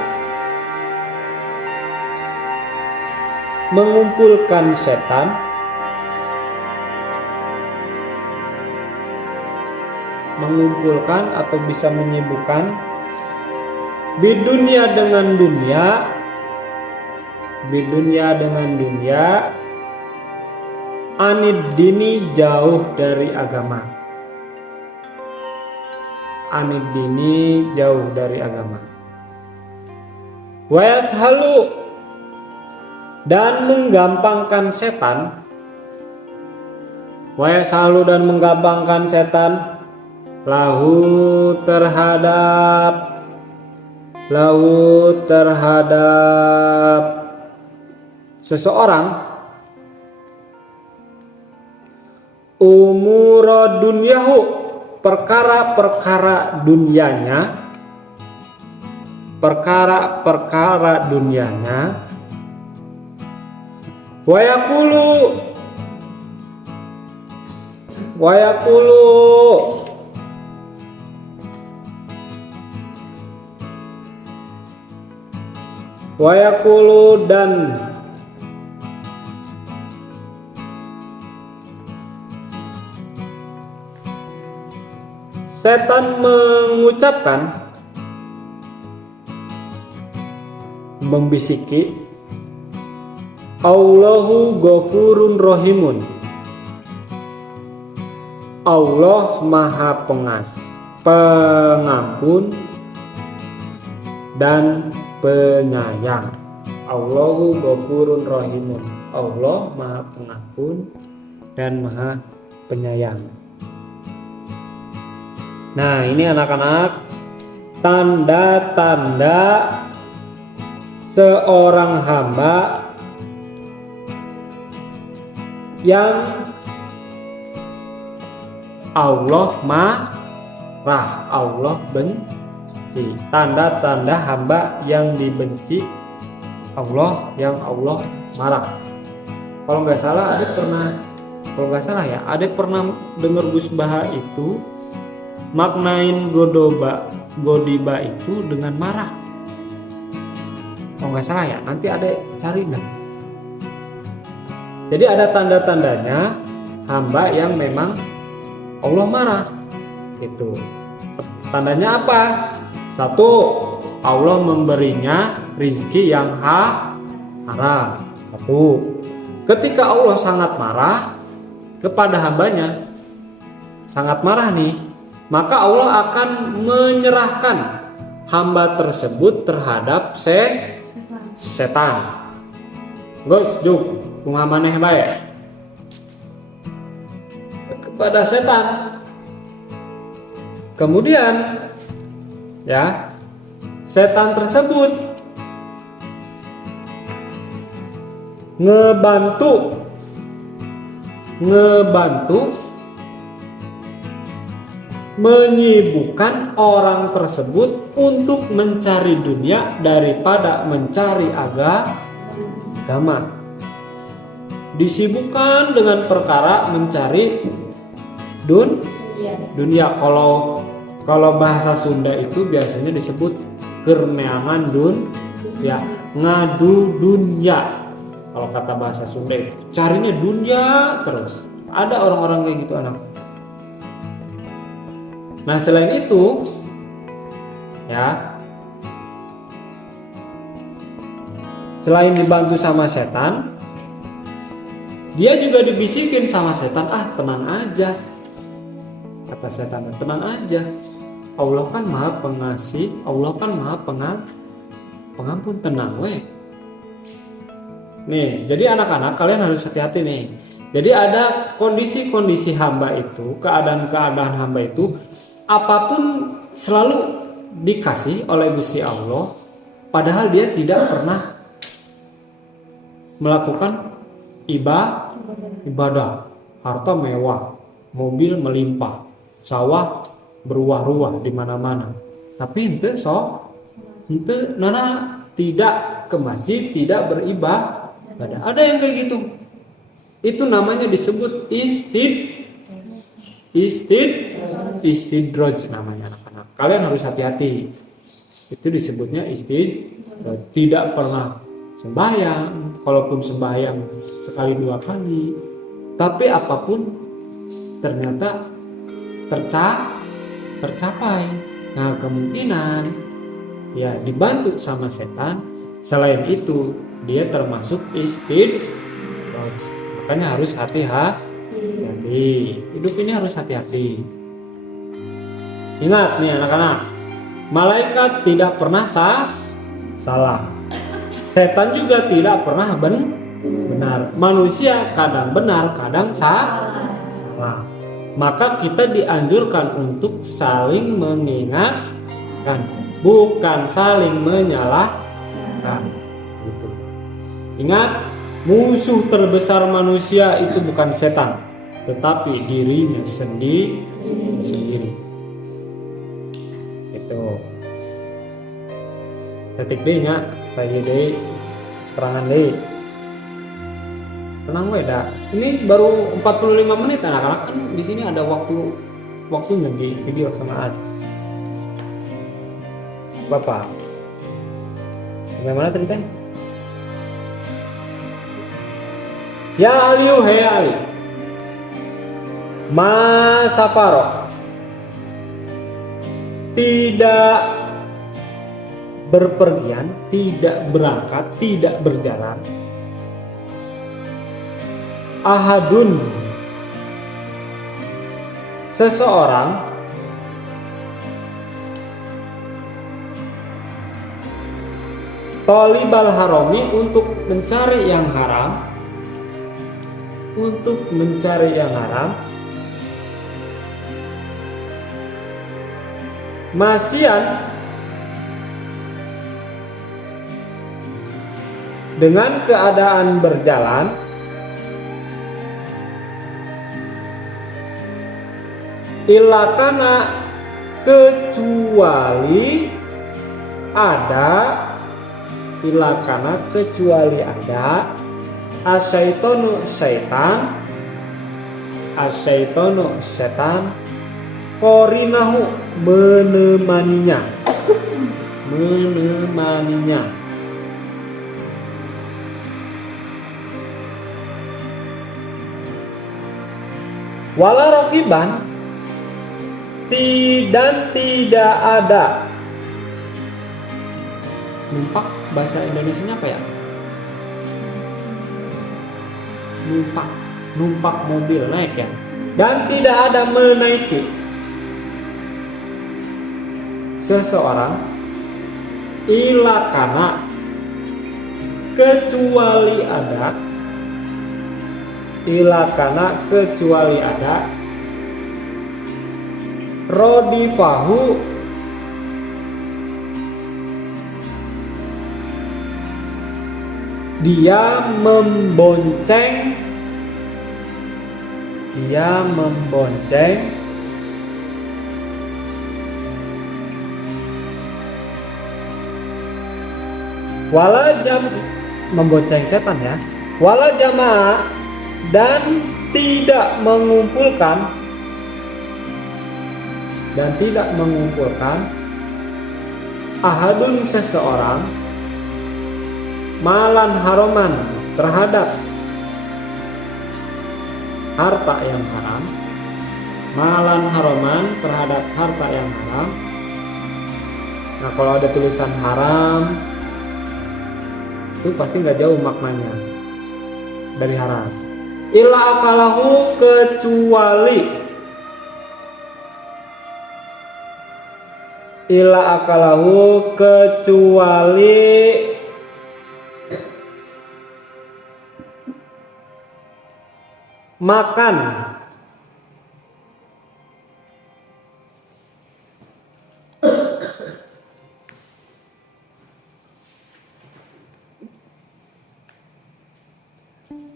mengumpulkan setan, atau bisa menyibukkan bidunya dengan dunia, anid dini jauh dari agama, wa yashalu dan menggampangkan setan, lahu terhadap seseorang, umura dunyahu perkara-perkara dunianya, wa yaqulu Wa yaqulu dan setan mengucapkan, membisiki, Allahu Ghafurun Rahimun. Allah Maha Pengampun dan penyayang. Allahu Ghafurun Rahimun. Allah Maha Pengampun dan Maha Penyayang. Nah, ini anak-anak tanda-tanda seorang hamba yang Allah marah, Allah benci. Tanda-tanda hamba yang dibenci Allah, yang Allah marah. Kalau nggak salah Adek pernah dengar Gus Baha itu maknain godiba itu dengan marah. Kalau nggak salah ya, nanti Adek cari nggak. Jadi ada tanda-tandanya hamba yang memang Allah marah. Itu tandanya apa? Satu, Allah memberinya rizki yang haram. Satu, ketika Allah sangat marah kepada hambanya, sangat marah nih, maka Allah akan menyerahkan hamba tersebut terhadap setan. Gus juk kumaha maneh bae kepada setan. Kemudian ya, setan tersebut ngebantu menyibukkan orang tersebut untuk mencari dunia daripada mencari agama. Disibukkan dengan perkara mencari dunia. Kalau bahasa Sunda itu biasanya disebut kerneangan ya, ngadu dunia. Kalau kata bahasa Sunda itu carinya dunia terus. Ada orang-orang kayak gitu anak. Nah, selain itu ya, selain dibantu sama setan, dia juga dibisikin sama setan, tenang aja. Kata setan, tenang aja. Allah kan Maha Pengasih, Allah kan Maha Pengampun, tenang weh. Nih, jadi anak-anak kalian harus hati-hati nih. Jadi ada kondisi-kondisi hamba itu, keadaan-keadaan hamba itu, apapun selalu dikasih oleh Gusti Allah, padahal dia tidak pernah melakukan ibadah, harta mewah, mobil melimpah, sawah beruah-ruah di mana-mana. Tapi ente nana tidak ke masjid, tidak beribadah. Ada yang kayak gitu. Itu namanya disebut istidraj namanya anak-anak. Kalian harus hati-hati. Itu disebutnya istidraj. Tidak pernah sembahyang, kalaupun sembahyang sekali dua kali, tapi apapun ternyata tercapai. Nah, kemungkinan ya dibantu sama setan. Selain itu dia termasuk istidraj. Makanya harus hati-hati. Hidup ini harus hati-hati. Ingat nih anak-anak, malaikat tidak pernah salah. Setan juga tidak pernah benar. Manusia kadang benar, kadang salah. Maka kita dianjurkan untuk saling mengingatkan, bukan saling menyalahkan. Gitu. Ingat, musuh terbesar manusia itu bukan setan, tetapi dirinya sendiri. Itu. Setik deh nya, saya deh terangan deh. Tenang dah. Ini baru 45 menit anak-anak, kan di sini ada waktunya di video sama Bapak. Sampai mana tadi teh? Ya Aliu, hei Ali. Ma safaro. Tidak berpergian, tidak berangkat, tidak berjalan. Ahadun, seseorang, tolibal haromi, untuk mencari yang haram, Masyian, dengan keadaan berjalan, ilakana, kecuali ada, asyaitonu setan, korinahu, menemaninya. Wala rokiban, dan tidak ada numpak. Bahasa Indonesianya apa ya? Numpak mobil, naik ya. Dan tidak ada menaiki seseorang, ilakana, kecuali ada, rodifahu, dia membonceng membonceng setan ya. Wala jamaah, dan tidak mengumpulkan ahadun, seseorang, malan haroman, terhadap harta yang haram. Nah, kalau ada tulisan haram itu pasti nggak jauh maknanya dari haram. Illa akalahu, kecuali makan.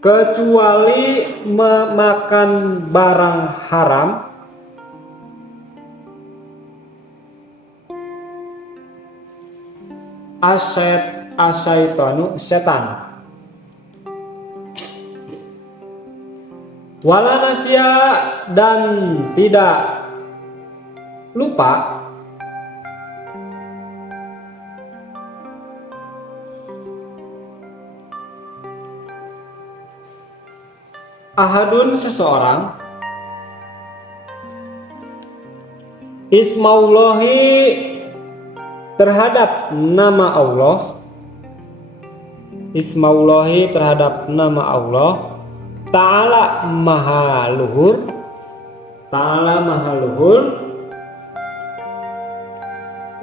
Kecuali memakan barang haram, asyaitonu, setan. Wala nasya, dan tidak lupa, ahadun, seseorang, ismaullahi, terhadap nama Allah, ta'ala maha luhur,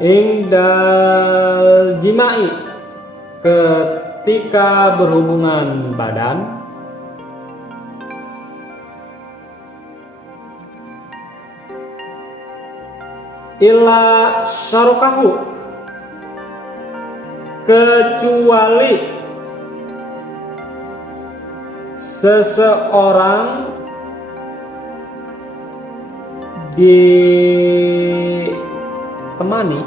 indal jimai, ketika berhubungan badan, illa syarokahu, kecuali seseorang ditemani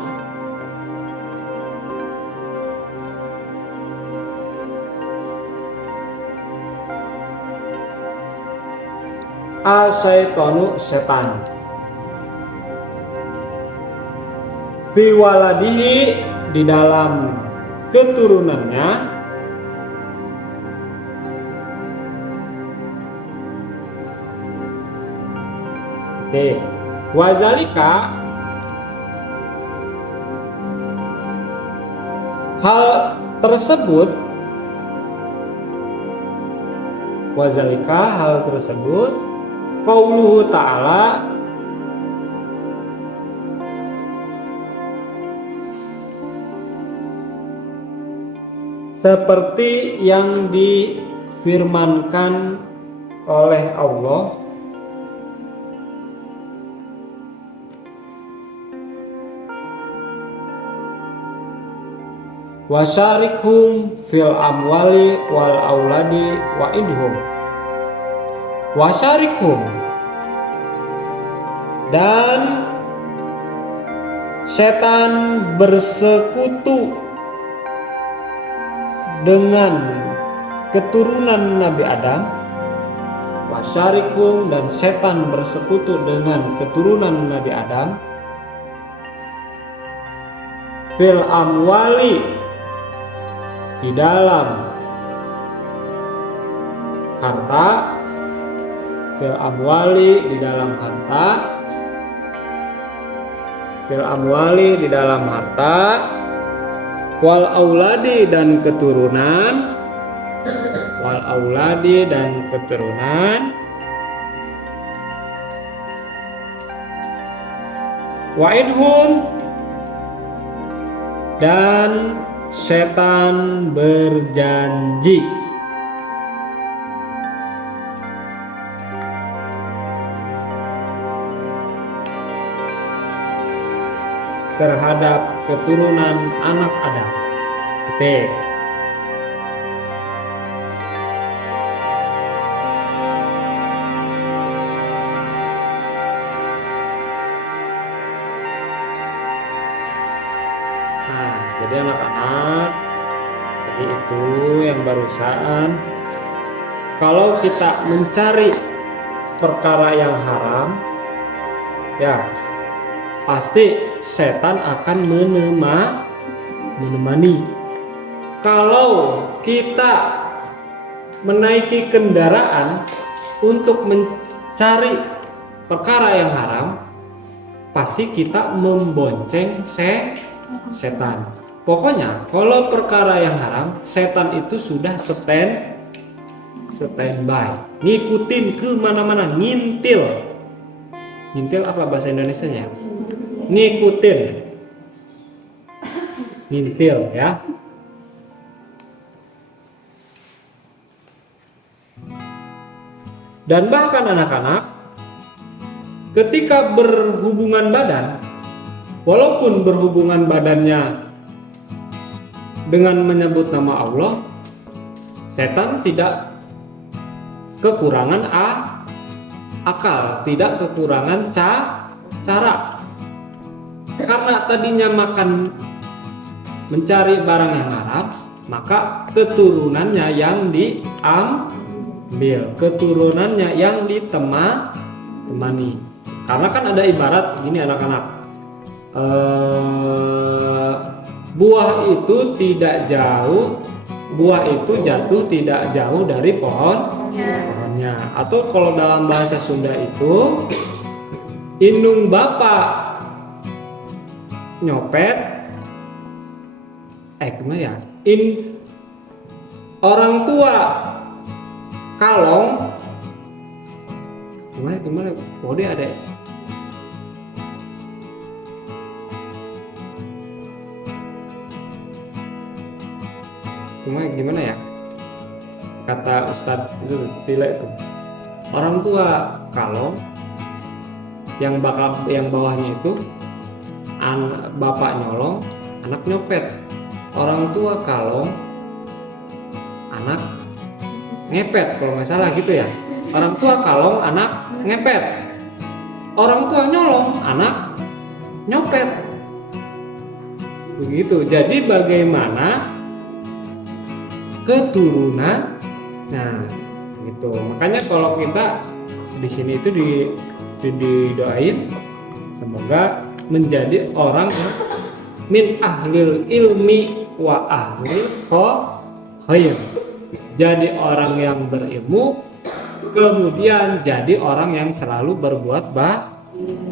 asyaitonu, setan, fi waladihi, di dalam keturunannya oke wazalika hal tersebut qauluhu ta'ala seperti yang difirmankan oleh Allah wasyarikhum fil amwali wal auladi wa'idhum wasyarikhum dan setan bersekutu dengan keturunan Nabi Adam wasyarikhum dan setan bersekutu dengan keturunan Nabi Adam fil amwali di dalam harta fil amwali di dalam harta wal auladi dan keturunan wa'idhum dan setan berjanji terhadap keturunan anak Adam. Oke. Nah, jadi anak-anak, jadi itu yang barusan. Kalau kita mencari perkara yang haram, ya pasti setan akan menemani. Kalau kita menaiki kendaraan untuk mencari perkara yang haram, pasti kita membonceng setan. Pokoknya kalau perkara yang haram, setan itu sudah standby, ngikutin ke mana-mana, ngintil apa bahasa Indonesianya? Ngintil ya. Dan bahkan anak-anak ketika berhubungan badan, walaupun berhubungan badannya dengan menyebut nama Allah, setan tidak kekurangan akal, tidak kekurangan cara. Karena tadinya makan mencari barang yang haram, maka keturunannya yang diambil, keturunannya yang ditemani. Karena kan ada ibarat gini anak-anak, buah itu jatuh tidak jauh dari pohonnya. Atau kalau dalam bahasa Sunda itu indung bapak nyopet, gimana ya? Orang tua kalong, gimana? Kode ada. Gimana ya? Kata Ustadz itu Tile itu. Orang tua kalong, yang bawahnya itu bapak nyolong, anak nyopet. Orang tua kalong, anak ngepet, kalau nggak salah gitu ya. Orang tua kalong, anak ngepet. Orang tua nyolong, anak nyopet. Begitu. Jadi bagaimana keturunan? Nah, gitu. Makanya kalau kita di sini itu didoain semoga menjadi orang yang min ahlil ilmi wa ahli khair. Jadi orang yang berilmu, kemudian jadi orang yang selalu berbuat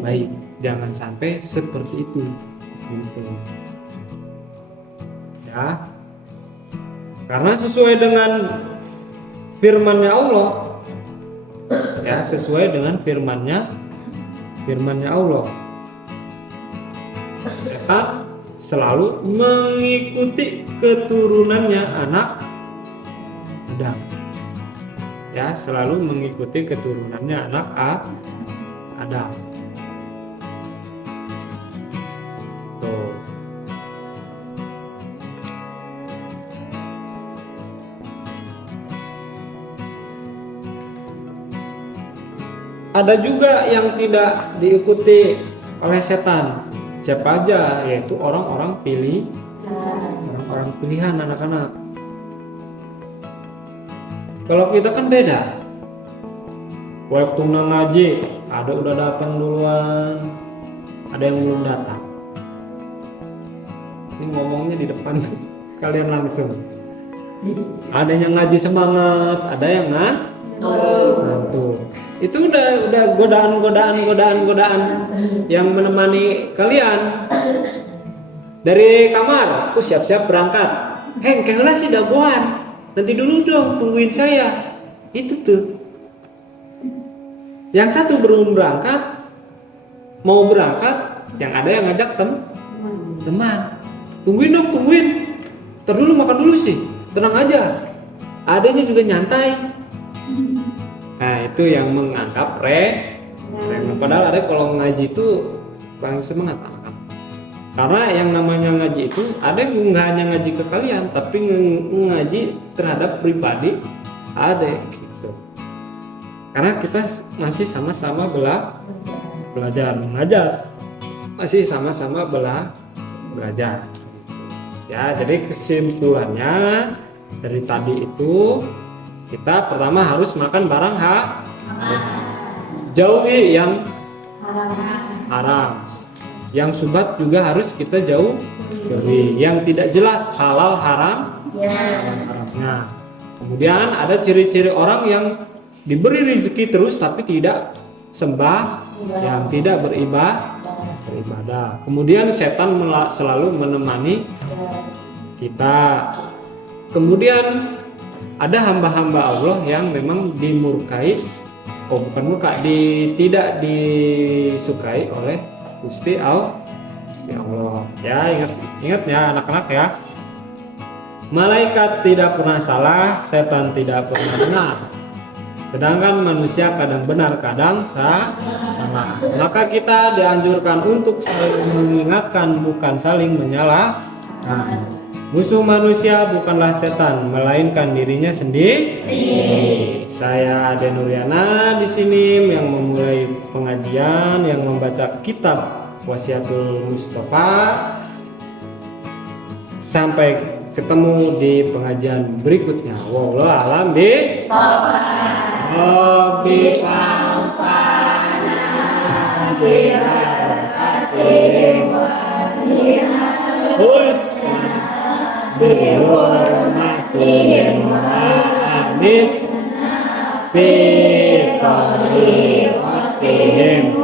baik. Jangan sampai seperti itu. Gitu. Ya. Karena sesuai dengan firman-Nya Allah. Ya, sesuai dengan firman-Nya Allah. Setan selalu mengikuti keturunannya anak Adam. Ya, selalu mengikuti keturunannya anak Adam. Tuh. Ada juga yang tidak diikuti oleh setan. Siapa aja? Yaitu orang-orang pilihan anak-anak. Kalau kita kan beda. Waktu ngaji, ada udah datang duluan, ada yang belum datang. Ini ngomongnya di depan kalian langsung. Ada yang ngaji semangat, ada yang ngantuk. Itu udah godaan yang menemani kalian dari kamar. Siap-siap berangkat. Kayaknya sih dagoan. Nanti dulu dong, tungguin saya. Itu tuh. Yang satu belum berangkat, mau berangkat, yang ada yang ngajak teman. Tungguin dong, tungguin. Ntar dulu makan dulu sih. Tenang aja. Adanya juga nyantai. Nah, itu yang menganggap padahal ada kalau ngaji itu paling semangat. Karena yang namanya ngaji itu ada yang nggak hanya ngaji ke kalian, tapi ngaji terhadap pribadi ada gitu. Karena kita masih sama-sama belajar mengajar, masih sama-sama belajar. Ya, jadi kesimpulannya dari tadi itu kita pertama harus makan barang jauhi yang haram. Yang subhat juga harus kita jauhi. Yang tidak jelas halal haramnya. Kemudian ada ciri-ciri orang yang diberi rezeki terus tapi tidak yang tidak beribadah. Kemudian setan selalu menemani kita. Kemudian ada hamba-hamba Allah yang memang dimurkai, tidak disukai oleh Gusti Allah. Ya, ingat ya anak-anak ya. Malaikat tidak pernah salah, setan tidak pernah benar. Sedangkan manusia kadang benar, kadang salah. Maka kita dianjurkan untuk saling mengingatkan, bukan saling menyalahkan. Musuh manusia bukanlah setan, melainkan dirinya sendiri. Saya Ade Nuriana di sini yang memulai pengajian, yang membaca kitab Wasiatul Mustafa. Sampai ketemu di pengajian berikutnya. Wallahu a'lam bihurmatihim wa fi tariqatihim